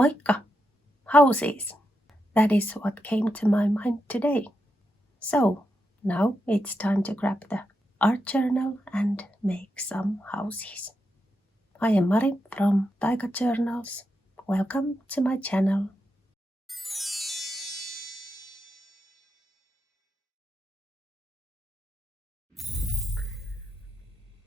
Moikka! Houses! That is what came to my mind today. So, now it's time to grab the art journal and make some houses. I am Mari from Taika Journals. Welcome to my channel.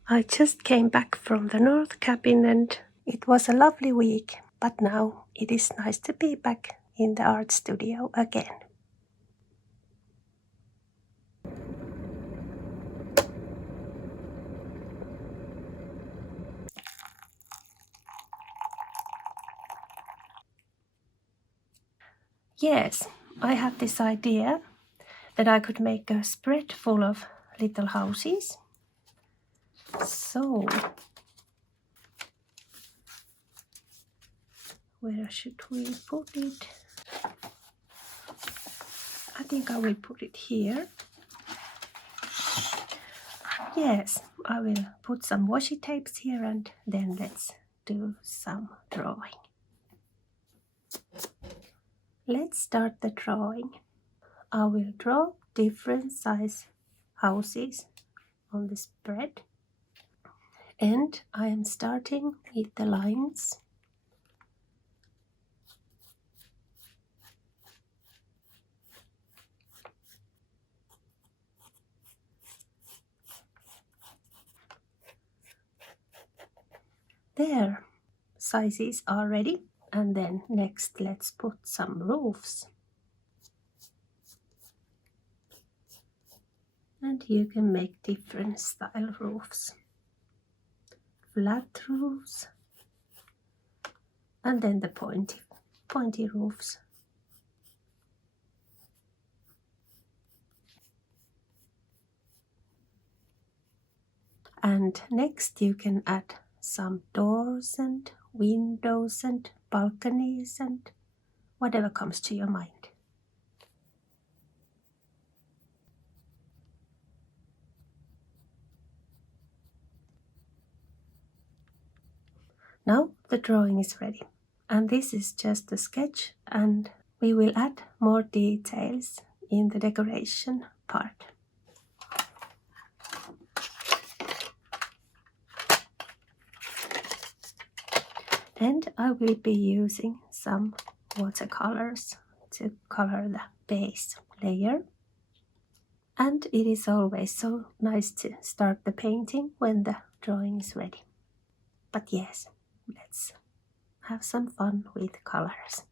I just came back from the North Cabin and it was a lovely week, but now it is nice to be back in the art studio again. Yes, I had this idea that I could make a spread full of little houses. So, where should we put it? I think I will put it here. Yes, I will put some washi tapes here and then let's do some drawing. Let's start the drawing. I will draw different size houses on the spread. And I am starting with the lines. There, sizes are ready. And then next let's put some roofs. And you can make different style roofs. Flat roofs. And then the pointy roofs. And next you can add some doors and windows and balconies and whatever comes to your mind. Now the drawing is ready. And this is just a sketch and we will add more details in the decoration part. And I will be using some watercolors to color the base layer. And it is always so nice to start the painting when the drawing is ready. But yes, let's have some fun with colors.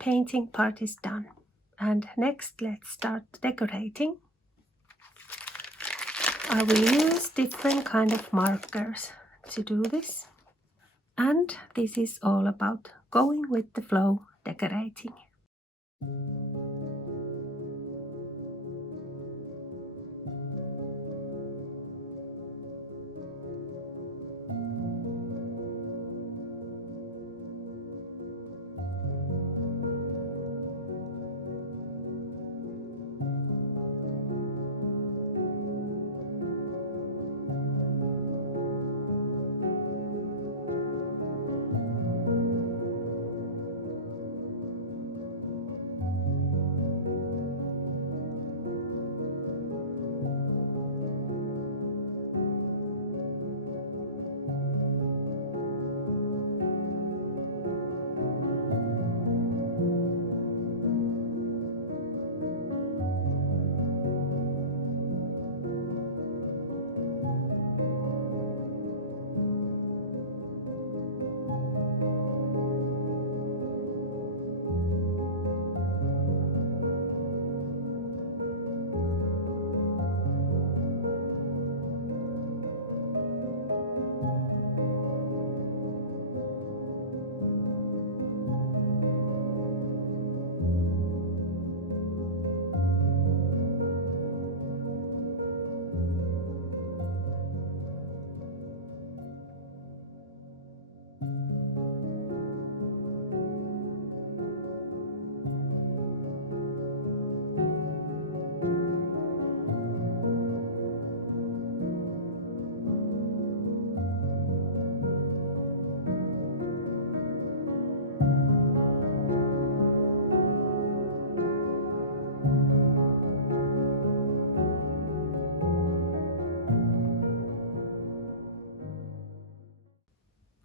painting part is done. And next let's start decorating. I will use different kind of markers to do this. And this is all about going with the flow decorating.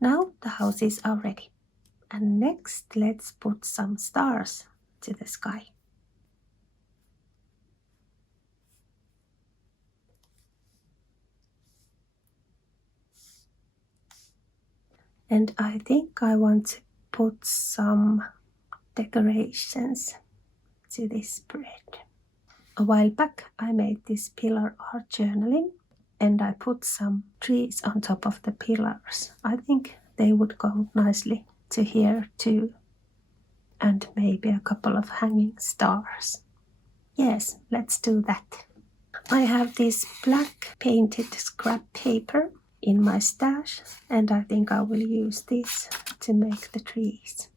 Now the houses are ready. And next let's put some stars to the sky. And I think I want to put some decorations to this spread. A while back I made this pillar art journaling and I put some trees on top of the pillars. I think they would go nicely to here too. And maybe a couple of hanging stars. Yes, let's do that. I have this black painted scrap paper in my stash and I think I will use this to make the trees.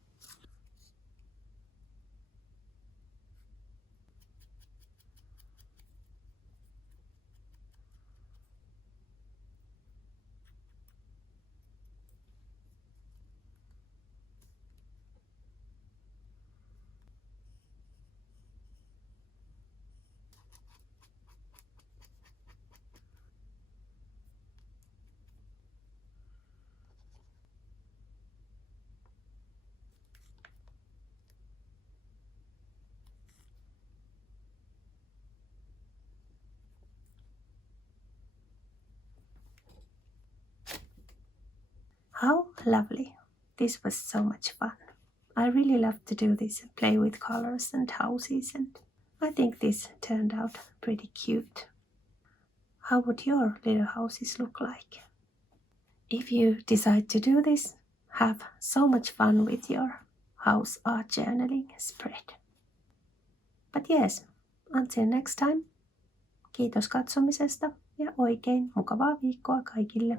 How lovely. This was so much fun. I really love to do this and play with colors and houses, and I think this turned out pretty cute. How would your little houses look like? If you decide to do this, have so much fun with your house art journaling spread. But yes, until next time, kiitos katsomisesta ja oikein mukavaa viikkoa kaikille.